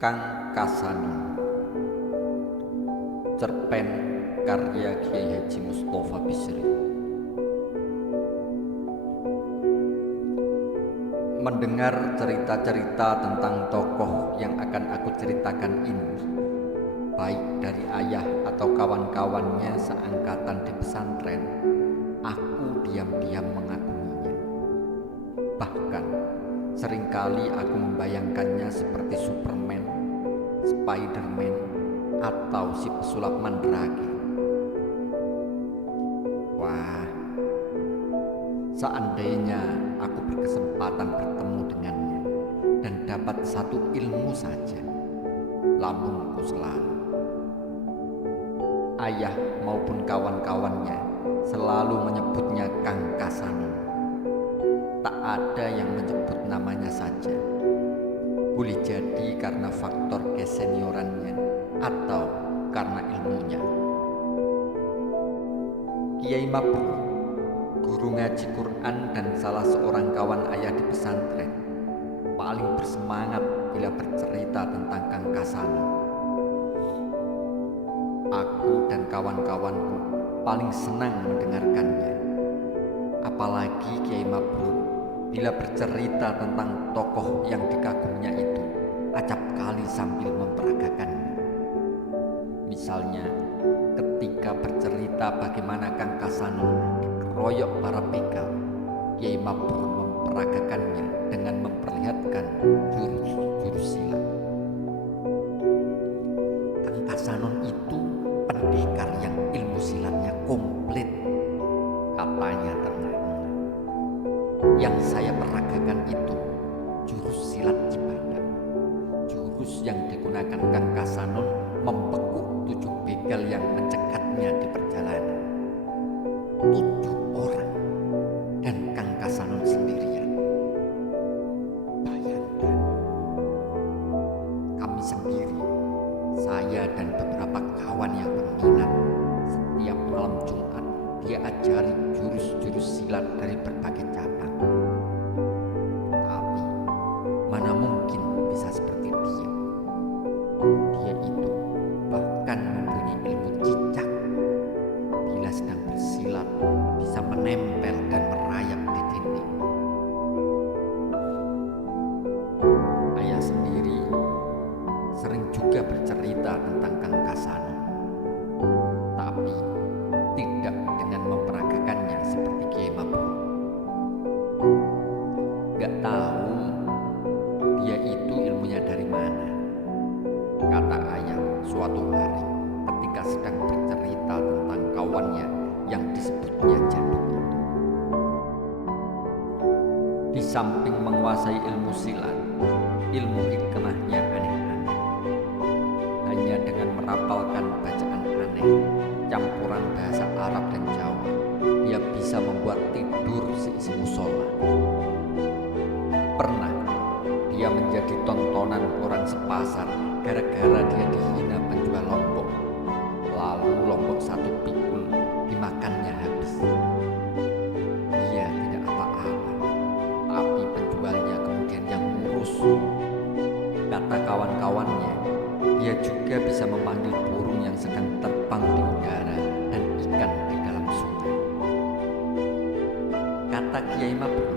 Kang Kasani, cerpen karya Kiai Haji Mustofa Bisri. Mendengar cerita-cerita tentang tokoh yang akan aku ceritakan ini, baik dari ayah atau kawan-kawannya seangkatan di pesantren, aku diam-diam mengaguminya. Bahkan seringkali aku membayangkannya seperti Superman, Spiderman, atau si pesulap Mandrake. Wah, seandainya aku berkesempatan bertemu dengannya dan dapat satu ilmu saja, lambungku selalu. Ayah maupun kawan-kawannya selalu menyebutnya Kang Kasani. Tak ada yang menyebut namanya saja. Boleh jadi karena faktor keseniorannya atau karena ilmunya. Kiai Mabrur, guru ngaji Quran dan salah seorang kawan ayah di pesantren, paling bersemangat bila bercerita tentang Kang Kasani. Aku dan kawan-kawanku paling senang mendengarkannya. Apalagi Kiai Mabrur bila bercerita tentang tokoh yang dikaguminya itu, acap kali sambil memperagakannya. Misalnya, ketika bercerita bagaimana Kang Kasani dikeroyok para begal, Kiai Mabrur memperagakannya dengan memperlihatkan jurus-jurus silat. Kang Kasani itu pendekar yang ilmu silatnya komplit, katanya tengah-tengah. Yang saya peragakan itu jurus silat Cibadak, jurus yang digunakan Kang Kasani membekuk 7 begal yang mencekatnya di perjalanan. 7 orang dan Kang Kasani sendirian. Bayangkan, kami sendiri, saya dan beberapa kawan yang berminat, setiap malam Jumat dia ajari jurus-jurus silat dari berbagai cabang. Tapi mana mungkin bisa seperti dia. Dia itu bahkan mempunyai ilmu cicak. Bila sedang bersilat bisa menempel dan merayap di dinding. Ayah sendiri sering juga bercerita tentang Kang Kasani, tapi tidak dengan memperagakannya seperti Kiai Mabrur. Gak tahu dia itu ilmunya dari mana, kata ayah suatu hari ketika sedang bercerita tentang kawannya yang disebutnya Jaduk itu. Di samping menguasai ilmu silat, ilmu hikmahnya aneh-aneh. Hanya dengan merapalkan bacaan aneh, campuran bahasa Arab dan Jawa, dia bisa membuat tidur seisi musola. Pernah dia menjadi tontonan orang sepasar gara-gara dia dihina penjual lombok. Lalu lombok 1 pikul dimakannya habis. Dia tidak apa-apa, tapi penjualnya kemudian yang ngurus. Kata kawan-kawannya, dia juga bisa memanggil burung yang sedang terbang di udara dan ikan di dalam sungai. Kata Kiai Mabrur,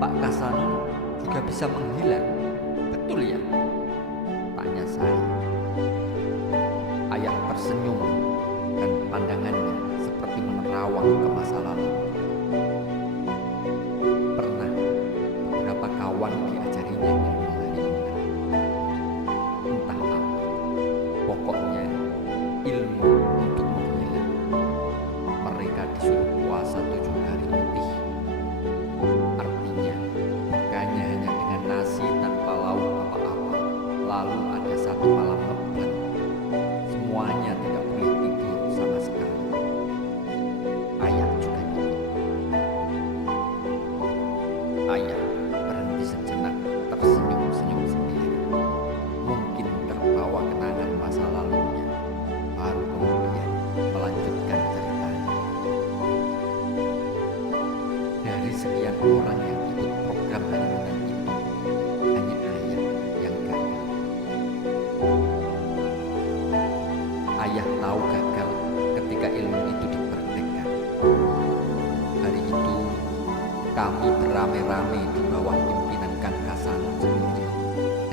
Pak Kasani juga bisa menghilang. Betul ya? Tanya saya. Ayah tersenyum dan pandangannya seperti menerawang ke masa lalu. Pernah beberapa kawan diajarinya ilmu harimau. Entah apa, pokoknya ilmu untuk menghilang. Mereka disuruh puasa 7 hari lebih. Artinya bukannya hanya dengan nasi tanpa lauk apa-apa, lalu ada 1 malam lebat. Semuanya tidak boleh tidur sama sekali. Ayah juga ikut. Ayah berhenti sejenak, tersenyum-senyum sendiri. Mungkin terbawa kenangan masa lalunya, baru kemudian melanjutkan ceritanya. Dari sekian orang yang ikut program harian itu, hanya ayah yang gagal.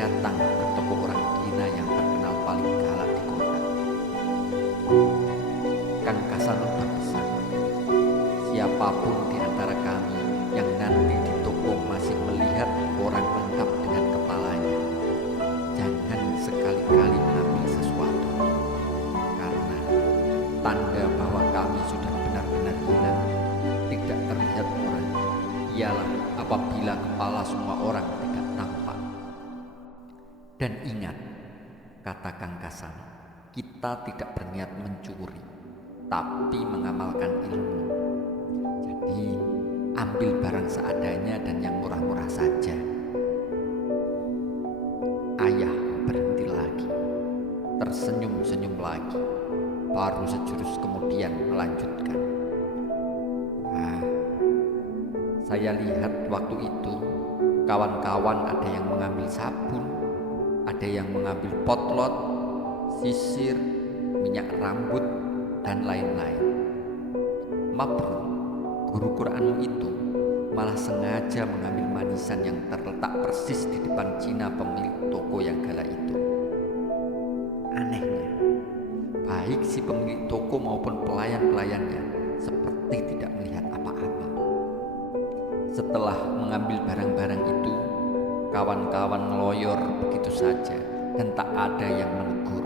datang ke toko orang Cina yang terkenal paling galak di kota. Kang Kasanun berpesan, siapapun di antara kami yang nanti di toko masih melihat orang lengkap dengan kepalanya, jangan sekali-kali mengambil sesuatu, karena tanda bahwa kami sudah benar-benar hilang, tidak terlihat orang, ialah apabila kepala semua orang tidak tampak. Dan ingat, kata Kang Kasan, kita tidak berniat mencuri, tapi mengamalkan ilmu. Jadi, ambil barang seadanya dan yang murah-murah saja. Ayah berhenti lagi, tersenyum-senyum lagi, baru sejurus kemudian melanjutkan. Saya lihat waktu itu kawan-kawan ada yang mengambil sabun, ada yang mengambil potlot, sisir, minyak rambut, dan lain-lain. Mabrur, guru Quranmu itu malah sengaja mengambil manisan yang terletak persis di depan Cina pemilik toko yang galak itu. Anehnya, baik si pemilik toko maupun pelayan-pelayannya seperti tidak melihat apa-apa. Setelah mengambil barang-barang itu, kawan-kawan ngeloyor begitu saja dan tak ada yang menegur.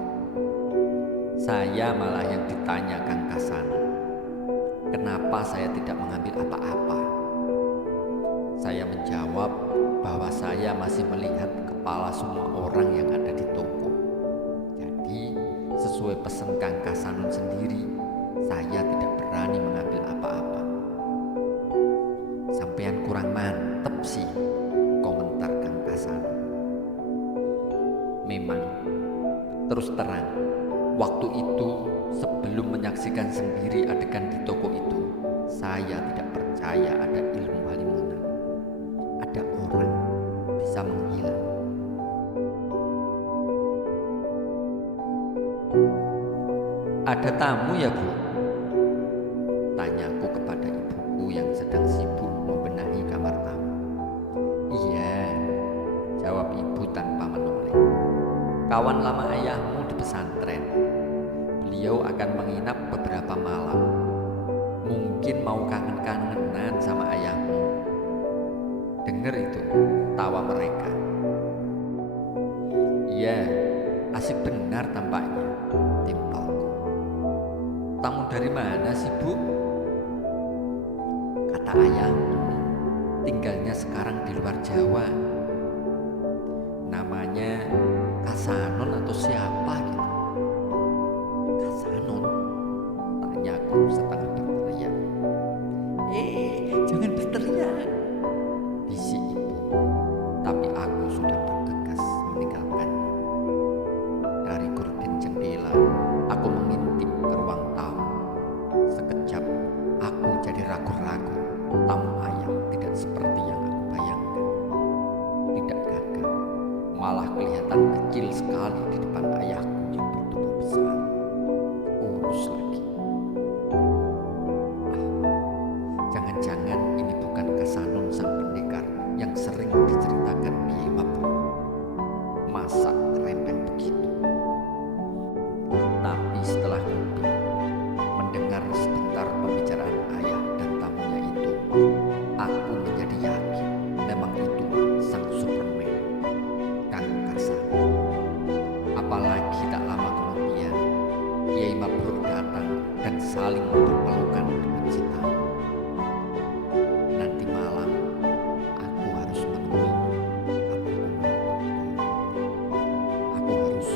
Saya malah yang ditanya Kang Kasanun, kenapa saya tidak mengambil apa-apa? Saya menjawab bahwa saya masih melihat kepala semua orang yang ada di toko. Jadi, sesuai pesan Kang Kasanun sendiri, saya tidak berani mengambil apa-apa. Sampean kurang mantep sih, komentar Kang Kasanun. Memang, terus terang, waktu itu sebelum menyaksikan sendiri adegan di toko itu, saya tidak percaya ada ilmu halimunan. Ada orang bisa menghilang. Ada tamu ya, Bu? Tanyaku kepada ibuku yang sedang sibuk membenahi kamar tamu. Iya, jawab ibu tanpa menoleh. Kawan lama ayahmu di pesantren. Beliau akan menginap beberapa malam. Mungkin mau kangen-kangenan sama ayahmu. Dengar itu, tawa mereka. Iya, asik benar tampaknya, timpalku. Tamu dari mana sih, Bu? Kata ayahmu, tinggalnya sekarang di luar Jawa. Namanya Kasanun atau siapa gitu. Kasanun? Tanyaku setengah berteriak. Jangan berteriak, bisik ibu. Tapi aku sudah bergegas meninggalkannya. Dari gorden jendela, aku mengintip ke ruang tamu. Sekejap, aku jadi ragu-ragu. Tamu ayah tidak seperti yang aku bayangkan. Tidak gagah, malah kelihatan kecil sekali di depan ayahku yang bertubuh besar. Urus lagi. Jangan-jangan ini bukan Kasanun sang pendekar yang sering diceritakan Kiai Mabrur. Masa kerempeng begitu? Tapi setelah ngopi, mendengar sebentar pembicaraan ayah dan tamunya itu, aku menjadi yakin memang itu sang Superman, Kang Kasanun. Apalagi tak lama kemudian, Kiai Mabrur datang dan saling berpelukan dengan si tamu. Nanti malam aku harus menemuinya, kataku. Aku harus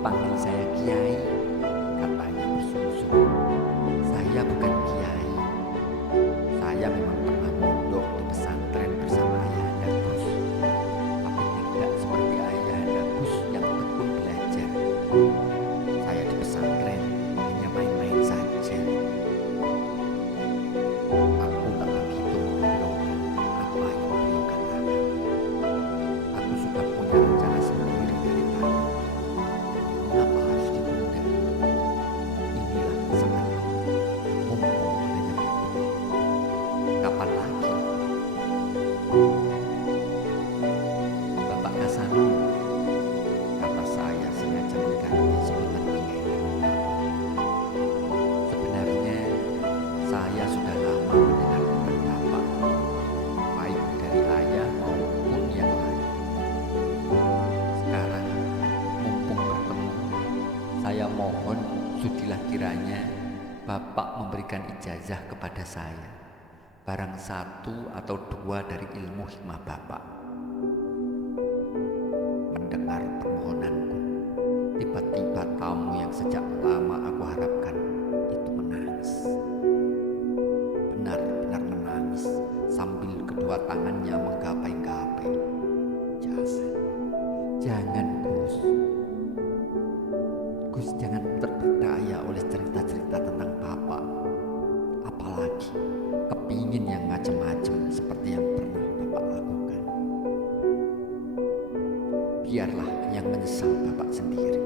panggil saya Kiai, katanya bersungut-sungut. Saya bukan Kiai. Saya memang pernah mondok di pesantren bersama Ayahanda Gus, tapi tidak seperti Ayahanda Gus yang tekun belajar. Saya di pesantren hanya main-main saja. Aku tak begitu menghiraukan apa yang beliau katakan. Aku sudah punya rencana sendiri dari tadi. Mengapa harus ditunda? Inilah saatnya. Mumpung hanya berdua. Kapan lagi? Bapak Kasano, kata saya sengaja mengganti sebutan Kiai dengan Bapak. Sebenarnya saya sudah lama mendengar tentang Bapak, baik dari ayah maupun yang lain. Sekarang mumpung bertemu, saya mohon sudilah kiranya Bapak memberikan ijazah kepada saya, barang 1 atau 2 dari ilmu hikmah Bapak. Mendengar permohonanku, tiba-tiba tamu yang sejak lama aku harapkan itu menangis. Benar-benar menangis sambil kedua tangannya menggapai-gapai. Jangan Gus. Gus, jangan terperdaya oleh cerita-cerita tentang Bapak. Apalagi kepingin yang macam-macam seperti yang pernah Bapak lakukan. Biarlah yang menyesal Bapak sendiri.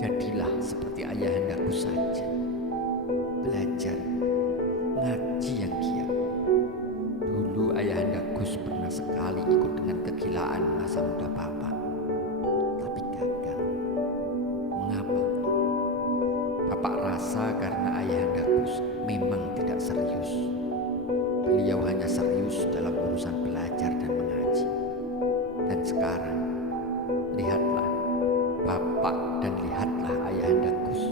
Jadilah seperti Ayahanda Gus saja. Belajar, ngaji yang giat. Dulu Ayahanda Gus pernah sekali ikut dengan kegilaan masa muda Bapak, tapi gagal. Mengapa? Bapak rasa karena Ayahanda Gus memang tidak serius. Beliau hanya serius dalam urusan belajar dan mengaji. Dan sekarang, lihatlah Bapak dan lihatlah Ayahanda Gus.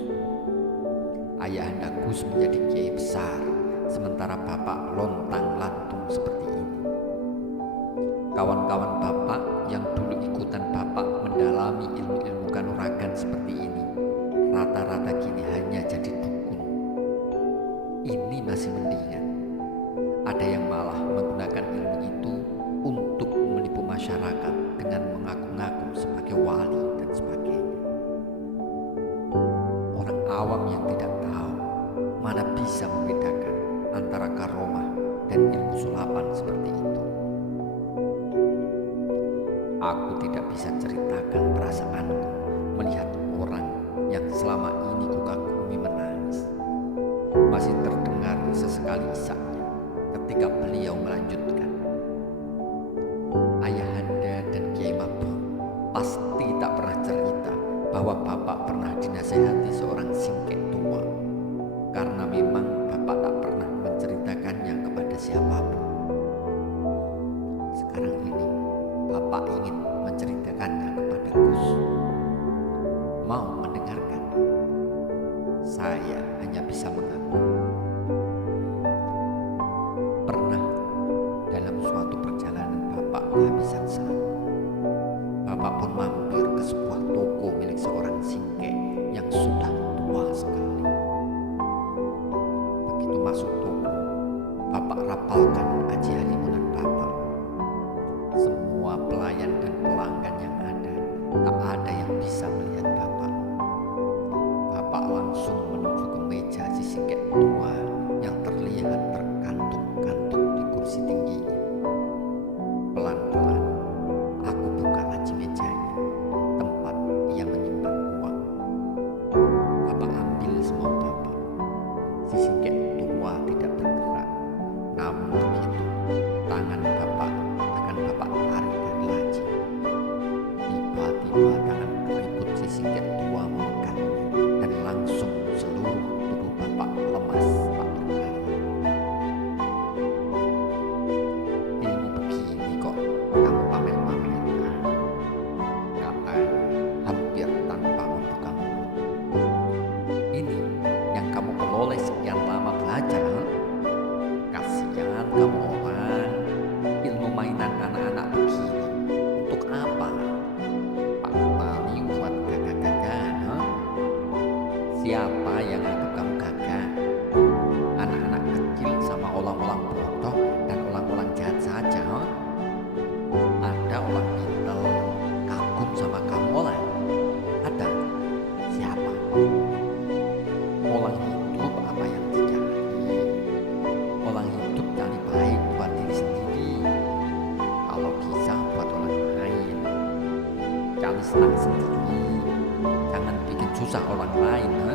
Ayahanda Gus menjadi kiai besar, sementara Bapak lontang-lantung seperti ini. Kawan-kawan Bapak yang dulu ikutan Bapak mendalami ilmu-ilmu kanuragan seperti ini, rata-rata kini hanya jadi dukun. Ini masih mendingan. Ada yang malah menggunakan ilmu itu untuk menipu masyarakat dengan mengaku-ngaku sebagai wali dan sebagainya. Orang awam yang tidak tahu mana bisa membedakan antara karomah dan ilmu sulapan seperti itu. Aku tidak bisa ceritakan perasaanku melihat orang yang selama ini kukagumi menangis. Masih terdengar sesekali isaknya ketika beliau melanjutkan. Ayahanda dan Kiai Mabuk pasti tak pernah cerita bahwa Bapak pernah dinasehati seorang singkek tua, karena memang Bapak tak pernah menceritakannya kepada siapapun. Sekarang ini Bapak ingin menceritakannya kepada Gus. Mau mendengarkan? Saya hanya bisa mengaku. Pernah dalam suatu perjalanan Bapak kehabisan saat, Bapak pun mampir ke sebuah toko milik seorang singkek yang sudah tua sekali. Begitu masuk toko, Bapak rapalkan aji halimunan Bapak. Semua pelayan dan pelanggan yang ada, tak ada yang bisa melihat Bapak. Bapak langsung menuju ke meja si singkek tua yang terlihat terkantuk-kantuk di kursi tingginya. Pelan-pelan aku buka laci mejanya, tempat ia menyimpan uang. Bapak ambil semua Bapak. Si singkek tua tidak bergerak. Namun begitu, tangan Bapak akan Bapak tarik dari laci. Tiba-tiba tangan keriput si singkek tua memegangnya, dan langsung seluruh tubuh Bapak lemas tak berdaya. Ilmu begini kok kamu pamer-pamerkan, katanya hampir tanpa membuka mulut. Ini yang kamu peroleh sekian lama belajar, huh? Kasihan kamu orang, ilmu mainan anak-anak begini untuk apa? Pak Mali buat gagah Siapa yang anggap kamu gagah? Anak-anak kecil sama orang-orang bodoh dan orang-orang jahat saja. Huh? Ada orang pintar kagum sama kamu orang? Ada? Siapa? Orang hidup apa yang dicari? Orang hidup cari baik buat diri sendiri. Kalau bisa buat orang lain. Cari senang sendiri. Jangan bikin susah orang lain. Huh?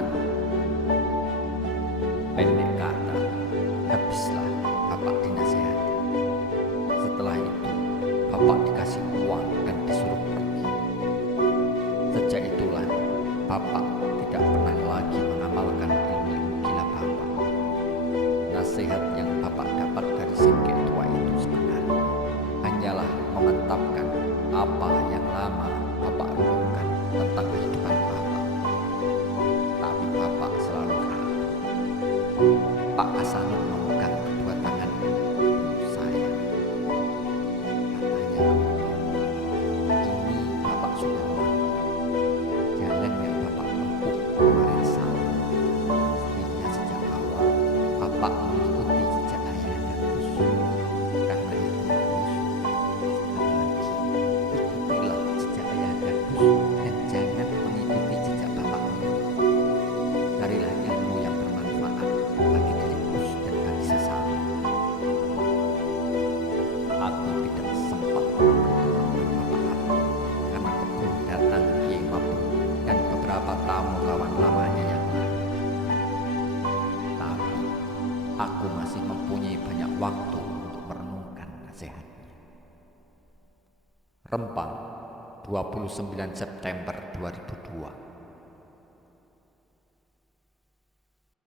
Pendek kata, habislah bapak dinasehati. Setelah itu, bapak dikasih uang dan disuruh pergi. Sejak itulah, bapak tidak pernah lagi mengamalkan ilmu gila bapak. Nasihat yang bapak dapat dari si tua itu sebenarnya hanyalah memantapkan apa yang lama bapak renungkan tentang kehidupan bapak. Tapi bapak selalu ragu. Pak Hasanul memegang kedua tangan saya. Katanya, ini bapak sudah mau. Jalan yang bapak tempuh kemarin salah. Mestinya sejak awal bapak mengikuti jejak ayahnya Gus. Karena itu Gus, sekali lagi ikutilah jejak ayahnya Gus dan jangan mengikuti jejak bapakmu. Carilah ilmu yang bermanfaat bagi diri Gus dan bagi sesama. Aku tidak sempat memberitahukan apa-apa karena kebun datang Kiai Mabuk dan beberapa tamu kawan lamanya yang lain. Tapi aku masih mempunyai banyak waktu untuk merenungkan nasihatnya. Rempang, 29 September 2002.